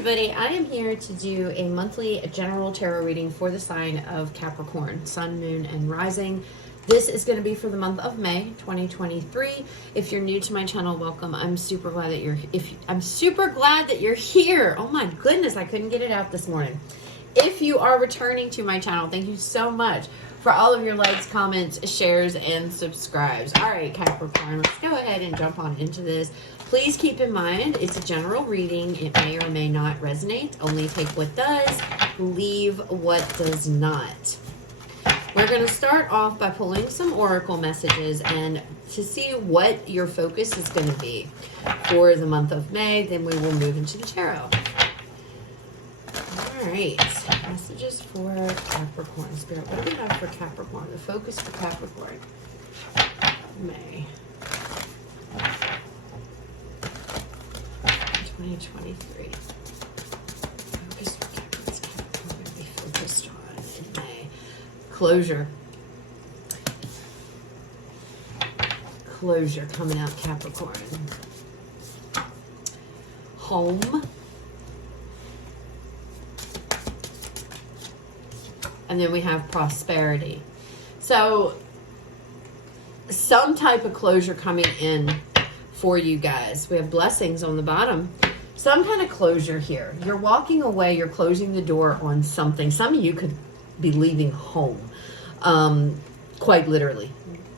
everybody, I am here to do a monthly general tarot reading for the sign of Capricorn, Sun, Moon, and Rising. This is going to be for the month of May 2023. If you're new to my channel, welcome. I'm super glad that you're here. Oh my goodness, I couldn't get it out this morning. If you are returning to my channel, thank you so much for all of your likes, comments, shares, and subscribes. All right, Capricorn, let's go ahead and jump on into this. Please keep in mind, it's a general reading. It may or may not resonate. Only take what does, leave what does not. We're going to start off by pulling some oracle messages and to see what your focus is going to be for the month of May. Then we will move into the tarot. All right, messages for Capricorn. Spirit, what do we have for Capricorn? The focus for Capricorn. May 2023. Focus for Capricorn. Going to be focused on in May. Closure. Closure coming out, Capricorn. Home. And then we have prosperity. So some type of closure coming in for you guys. We have blessings on the bottom. Some kind of closure here. You're walking away. You're closing the door on something. Some of you could be leaving home. Quite literally.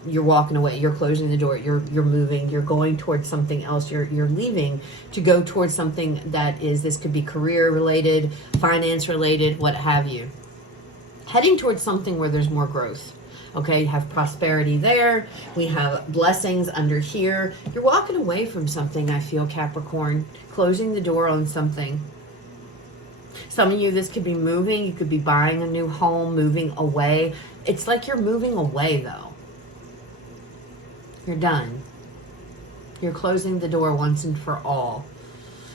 You're walking away. You're closing the door. You're moving. You're going towards something else. You're leaving to go towards something that is, this could be career related, finance related, what have you. Heading towards something where there's more growth. Okay, you have prosperity there. We have blessings under here. You're walking away from something, I feel, Capricorn. Closing the door on something. Some of you, this could be moving. You could be buying a new home, moving away. It's like you're moving away, though. You're done. You're closing the door once and for all.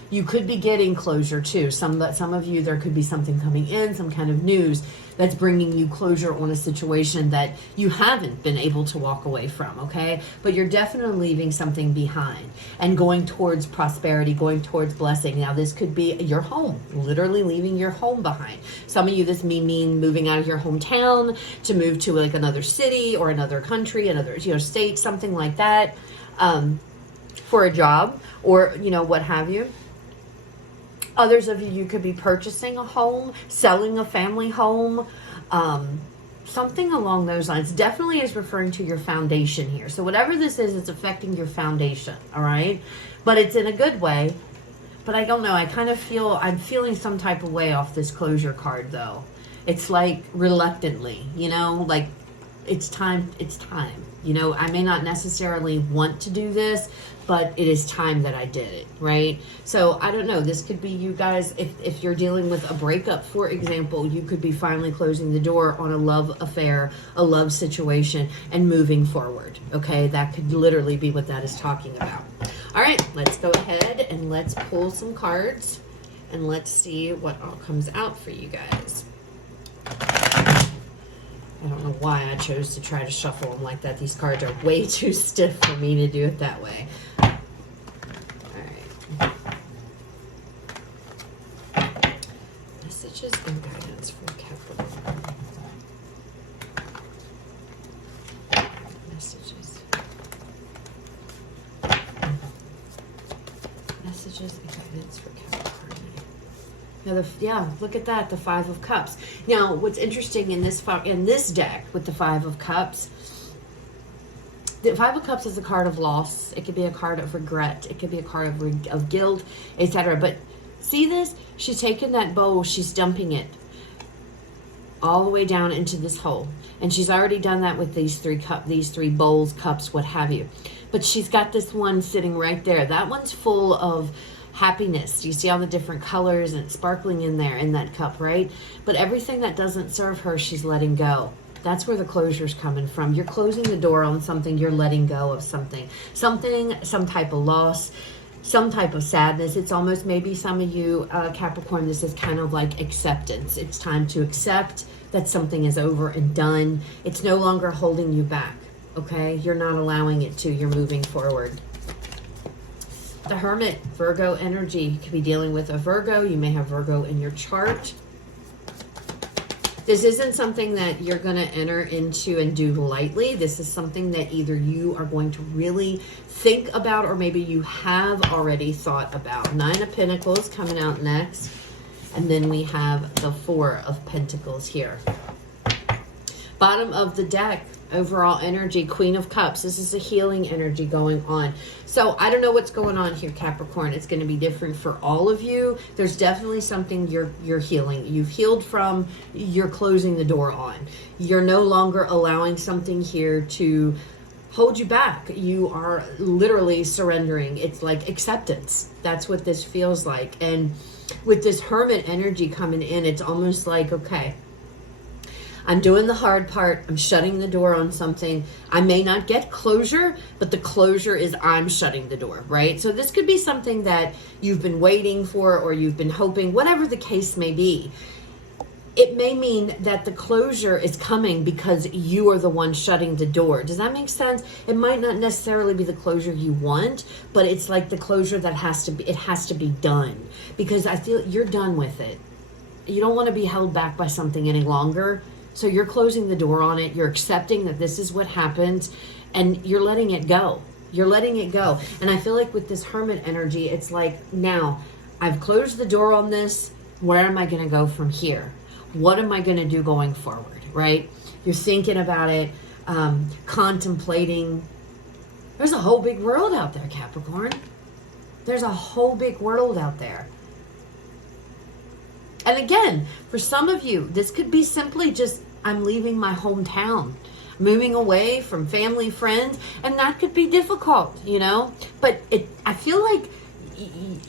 You could be getting closure too. Some of you, there could be something coming in, some kind of news that's bringing you closure on a situation that you haven't been able to walk away from, okay? But you're definitely leaving something behind and going towards prosperity, going towards blessing. Now, this could be your home, literally leaving your home behind. Some of you, this may mean moving out of your hometown to move to like another city or another country, another state, something like that, for a job or, what have you. Others of you could be purchasing a home, selling a family home, something along those lines. Definitely is referring to your foundation here. So whatever this is, it's affecting your foundation, all right? But it's in a good way. But I don't know. I kind of feel, I'm feeling some type of way off this closure card, though. It's like reluctantly, like it's time. I may not necessarily want to do this, but it is time that I did it, right? So I don't know. This could be you guys, if you're dealing with a breakup, for example, you could be finally closing the door on a love affair, a love situation, and moving forward, okay? That could literally be what that is talking about. All right, let's go ahead and let's pull some cards, and let's see what all comes out for you guys. I don't know why I chose to try to shuffle them like that. These cards are way too stiff for me to do it that way. All right. Messages and guidance for Capricorn. Messages. Messages and guidance for Capricorn. Yeah, look at that, the Five of Cups. Now, what's interesting in this deck with the Five of Cups, the Five of Cups is a card of loss. It could be a card of regret. It could be a card of guilt, etc. But see this? She's taking that bowl, she's dumping it all the way down into this hole. And she's already done that with these three bowls, cups, what have you. But she's got this one sitting right there. That one's full of happiness. You see all the different colors and sparkling in there in that cup, right? But everything that doesn't serve her, she's letting go. That's where the closure's coming from. You're closing the door on something. You're letting go of something. Some type of loss, some type of sadness. It's almost maybe some of you, Capricorn, this is kind of like acceptance. It's time to accept that something is over and done. It's no longer holding you back, okay? You're not allowing it to. You're moving forward. The Hermit, Virgo energy. You could be dealing with a Virgo. You may have Virgo in your chart. This isn't something that you're going to enter into and do lightly. This is something that either you are going to really think about, or maybe you have already thought about. 9 of Pentacles coming out next. And then we have the 4 of Pentacles here. Bottom of the deck, overall energy, Queen of Cups. This is a healing energy going on. So I don't know what's going on here, Capricorn. It's going to be different for all of you. There's definitely something you're healing. You've healed from, you're closing the door on. You're no longer allowing something here to hold you back. You are literally surrendering. It's like acceptance. That's what this feels like. And with this Hermit energy coming in, it's almost like, okay, I'm doing the hard part. I'm shutting the door on something. I may not get closure, but the closure is I'm shutting the door, right? So this could be something that you've been waiting for, or you've been hoping, whatever the case may be. It may mean that the closure is coming because you are the one shutting the door. Does that make sense? It might not necessarily be the closure you want, but it's like the closure that has to be done, because I feel you're done with it. You don't want to be held back by something any longer. So you're closing the door on it. You're accepting that this is what happened, and you're letting it go. You're letting it go. And I feel like with this Hermit energy, it's like, now I've closed the door on this. Where am I going to go from here? What am I going to do going forward, right? You're thinking about it, contemplating. There's a whole big world out there, Capricorn. There's a whole big world out there. And again, for some of you, this could be simply just, I'm leaving my hometown, moving away from family, friends, and that could be difficult, you know? But I feel like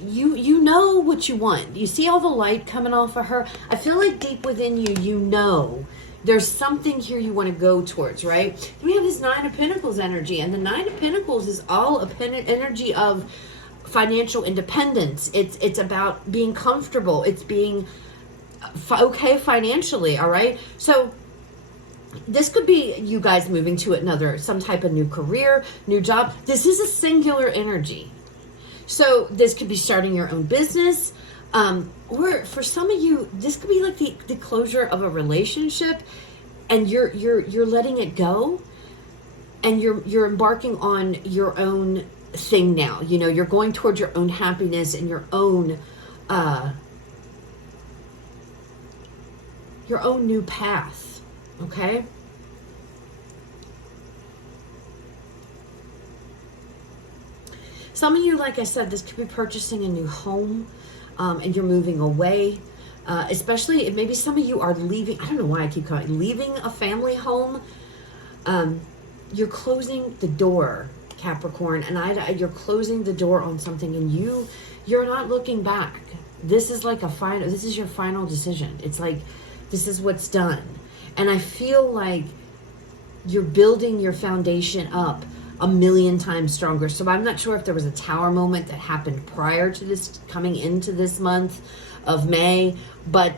you know what you want. You see all the light coming off of her? I feel like deep within you, you know there's something here you want to go towards, right? We have this 9 of Pentacles energy, and the 9 of Pentacles is all a energy of financial independence. It's about being comfortable. It's being okay financially, all right? So this could be you guys moving to some type of new career, new job. This is a singular energy. So this could be starting your own business. Or for some of you, this could be like the closure of a relationship, and you're letting it go, and you're embarking on your own thing now. You know, you're going towards your own happiness and your own new path, okay? Some of you, like I said, this could be purchasing a new home, and you're moving away. Especially, maybe some of you are leaving. I don't know why I keep calling it leaving a family home. You're closing the door, Capricorn, and you're closing the door on something, and you're not looking back. This is like this is your final decision. It's like, this is what's done. And I feel like you're building your foundation up a million times stronger. So I'm not sure if there was a tower moment that happened prior to this, coming into this month of May, but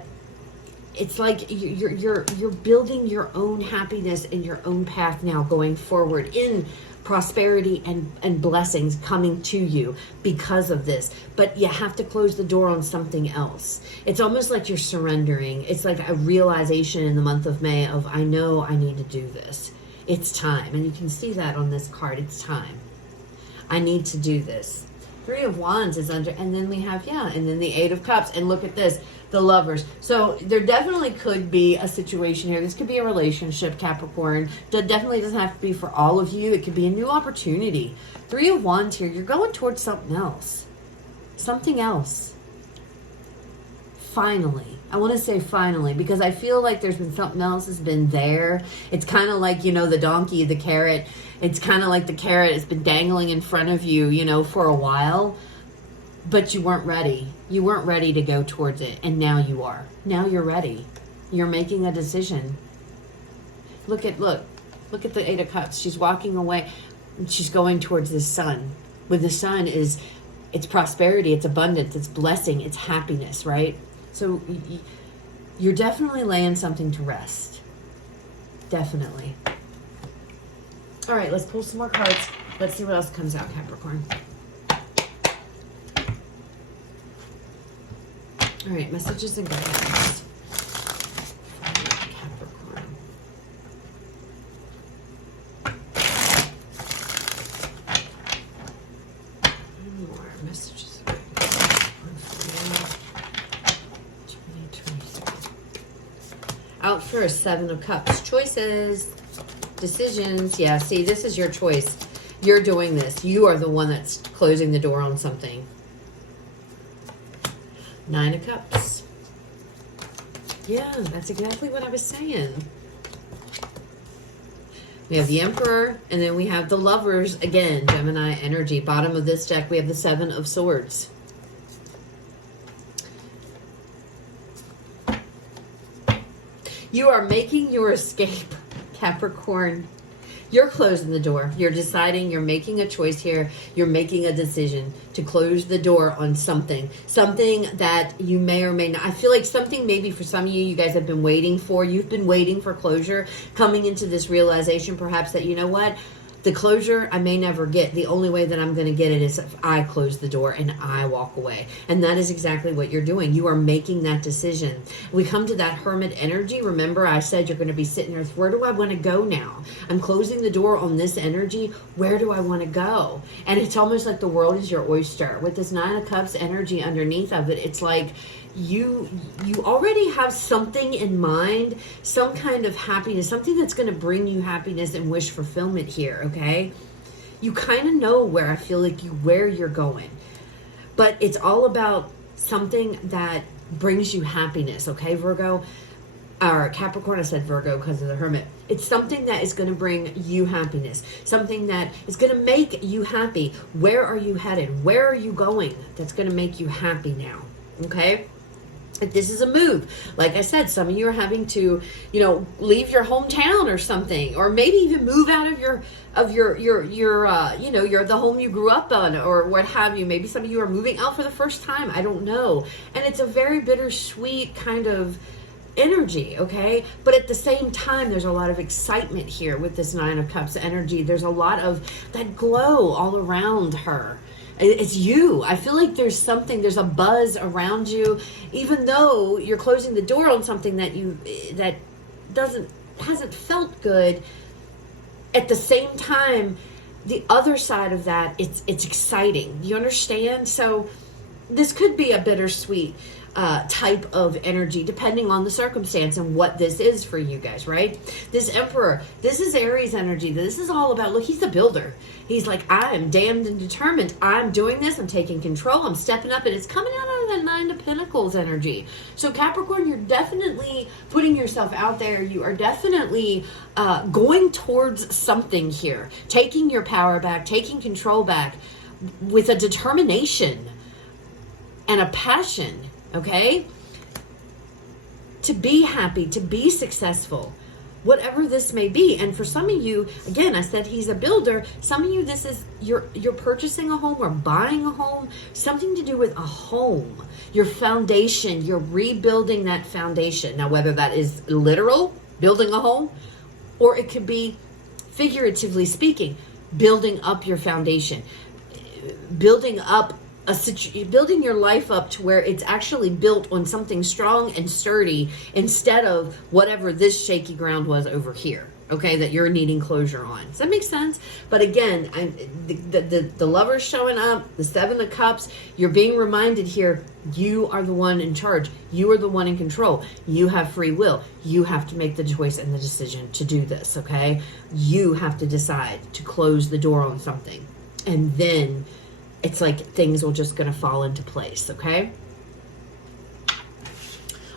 it's like you're building your own happiness and your own path now going forward in prosperity and blessings coming to you because of this. But you have to close the door on something else. It's almost like you're surrendering. It's like a realization in the month of May of, I know I need to do this. It's time. And you can see that on this card. It's time. I need to do this. 3 of Wands is under, and then we have, and then the 8 of Cups. And look at this, the Lovers. So there definitely could be a situation here. This could be a relationship, Capricorn. That definitely doesn't have to be for all of you. It could be a new opportunity. 3 of Wands here. You're going towards something else. Something else. Finally. I want to say finally, because I feel like there's been something else has been there. It's kind of like, the donkey, the carrot. It's kind of like the carrot has been dangling in front of you, for a while. But you weren't ready. You weren't ready to go towards it. And now you are. Now you're ready. You're making a decision. Look at the 8 of Cups. She's walking away. And she's going towards the sun. With the sun it's prosperity, it's abundance, it's blessing, it's happiness, right? So you're definitely laying something to rest. Definitely. All right, let's pull some more cards. Let's see what else comes out, Capricorn. All right, messages and guidance. Capricorn. More messages and guidance. 2023. Out first, Seven of Cups. Choices, decisions. Yeah, see, this is your choice. You're doing this. You are the one that's closing the door on something. Nine of Cups. Yeah, that's exactly what I was saying. We have the Emperor, and then we have the Lovers again, Gemini energy. Bottom of this deck, we have the Seven of Swords. You are making your escape, Capricorn. You're closing the door. You're deciding, you're making a choice here. You're making a decision to close the door on something. Something that you may or may not. I feel like something maybe for some of you, you guys have been waiting for. You've been waiting for closure. Coming into this realization perhaps that, you know what? The closure I may never get. The only way that I'm going to get it is if I close the door and I walk away. And that is exactly what you're doing. You are making that decision. We come to that Hermit energy. Remember, I said you're going to be sitting there. Where do I want to go now? I'm closing the door on this energy. Where do I want to go? And it's almost like the world is your oyster. With this Nine of Cups energy underneath of it, it's like you already have something in mind, some kind of happiness, something that's going to bring you happiness and wish fulfillment here, okay? You kind of know where I feel like where you're going. But it's all about something that brings you happiness, okay, Virgo? Or Capricorn, I said Virgo because of the Hermit. It's something that is going to bring you happiness. Something that is going to make you happy. Where are you headed? Where are you going? That's going to make you happy now, okay? If this is a move, like I said, some of you are having to, leave your hometown or something, or maybe even move out of your the home you grew up on, or what have you. Maybe some of you are moving out for the first time. I don't know. And it's a very bittersweet kind of energy, okay? But at the same time, there's a lot of excitement here with this Nine of Cups energy. There's a lot of that glow all around her. It's you. I feel like there's a buzz around you, even though you're closing the door on something that hasn't felt good. At the same time, the other side of that, it's exciting. You understand? So this could be a bittersweet type of energy depending on the circumstance and what this is for you guys, right? This Emperor, this is Aries energy. This is all about, look, he's the builder. He's like, I am damned and determined. I'm doing this. I'm taking control. I'm stepping up, and it's coming out of the Nine of Pentacles energy. So Capricorn, you're definitely putting yourself out there. You are definitely going towards something here, taking your power back, taking control back with a determination and a passion. Okay? To be happy, to be successful, whatever this may be. And for some of you, again, I said he's a builder. Some of you, this is, you're purchasing a home or buying a home, something to do with a home, your foundation, you're rebuilding that foundation. Now, whether that is literal, building a home, or it could be, figuratively speaking, building up your foundation, building your life up to where it's actually built on something strong and sturdy instead of whatever this shaky ground was over here, okay, that you're needing closure on. Does that make sense? But again, the Lover's showing up, the Seven of Cups, you're being reminded here, you are the one in charge. You are the one in control. You have free will. You have to make the choice and the decision to do this, okay? You have to decide to close the door on something. And then it's like things will just going to fall into place, okay?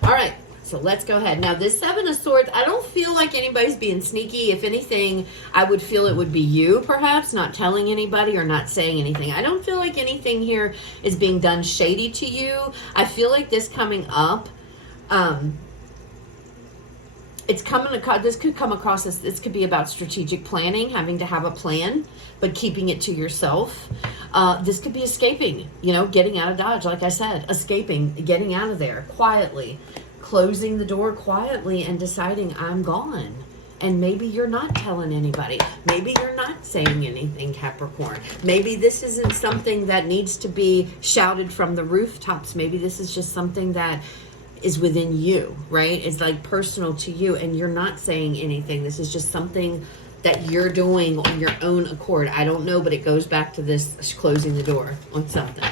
All right, so let's go ahead. Now, this Seven of Swords, I don't feel like anybody's being sneaky. If anything, I would feel it would be you, perhaps, not telling anybody or not saying anything. I don't feel like anything here is being done shady to you. I feel like this coming up, this could come across as, this could be about strategic planning, having to have a plan, but keeping it to yourself. This could be escaping, getting out of Dodge, like I said, escaping, getting out of there quietly, closing the door quietly and deciding I'm gone. And maybe you're not telling anybody. Maybe you're not saying anything, Capricorn. Maybe this isn't something that needs to be shouted from the rooftops. Maybe this is just something that is within you, right? It's like personal to you, and you're not saying anything. This is just something that you're doing on your own accord. I don't know, but it goes back to this closing the door on something.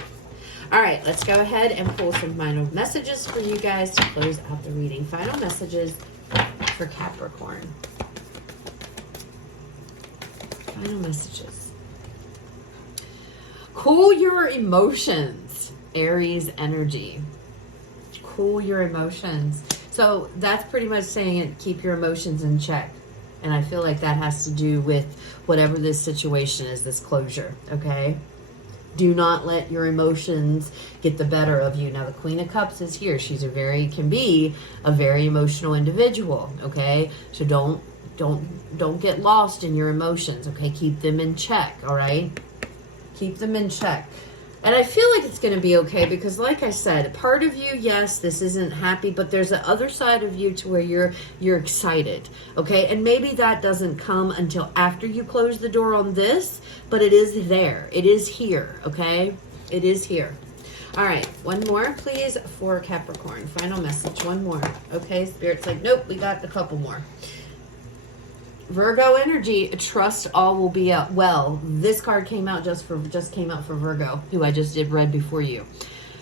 All right, let's go ahead and pull some final messages for you guys to close out the reading. Final messages for Capricorn. Final messages. Cool your emotions, Aries energy. Cool your emotions. So that's pretty much saying it, keep your emotions in check. And I feel like that has to do with whatever this situation is, this closure, okay? Do not let your emotions get the better of you. Now, the Queen of Cups is here. She's can be a very emotional individual, okay? So don't get lost in your emotions, okay? Keep them in check, all right? Keep them in check. And I feel like it's going to be okay because, like I said, part of you, yes, this isn't happy, but there's the other side of you to where you're excited, okay? And maybe that doesn't come until after you close the door on this, but it is there. It is here, okay? It is here. All right, one more, please, for Capricorn. Final message, one more. Okay, Spirit's like, nope, we got a couple more. Virgo energy, trust all will be well. This card came out just came out for Virgo, who I just read before you.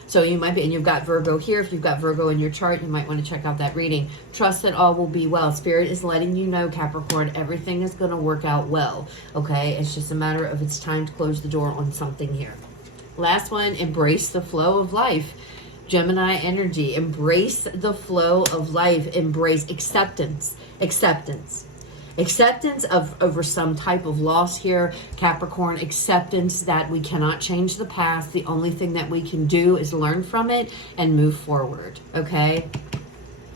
So you might be, and you've got Virgo here. If you've got Virgo in your chart, you might want to check out that reading. Trust that all will be well. Spirit is letting you know, Capricorn, everything is going to work out well. Okay, it's just a matter of it's time to close the door on something here. Last one, embrace the flow of life. Gemini energy, embrace the flow of life. Embrace acceptance. Acceptance over some type of loss here, Capricorn. Acceptance that we cannot change the past. The only thing that we can do is learn from it and move forward, okay?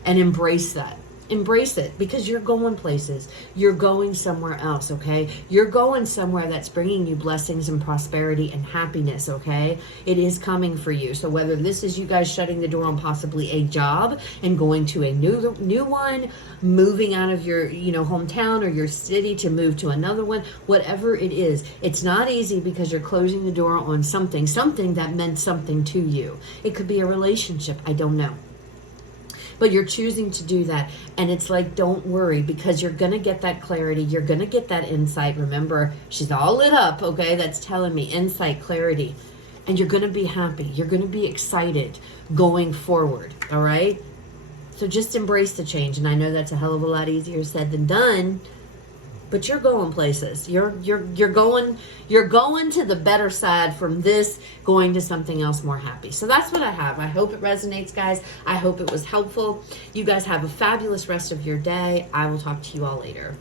And embrace that. Embrace it because you're going places. You're going somewhere else, okay? You're going somewhere that's bringing you blessings and prosperity and happiness, okay? It is coming for you. So whether this is you guys shutting the door on possibly a job and going to a new one, moving out of your, hometown or your city to move to another one, whatever it is, it's not easy because you're closing the door on something that meant something to you. It could be a relationship. I don't know. But you're choosing to do that. And it's like, don't worry, because you're going to get that clarity. You're going to get that insight. Remember, she's all lit up, okay? That's telling me insight, clarity. And you're going to be happy. You're going to be excited going forward, all right? So just embrace the change. And I know that's a hell of a lot easier said than done. But you're going places. You're going to the better side from this, going to something else more happy. So that's what I have. I hope it resonates, guys. I hope it was helpful. You guys have a fabulous rest of your day. I will talk to you all later.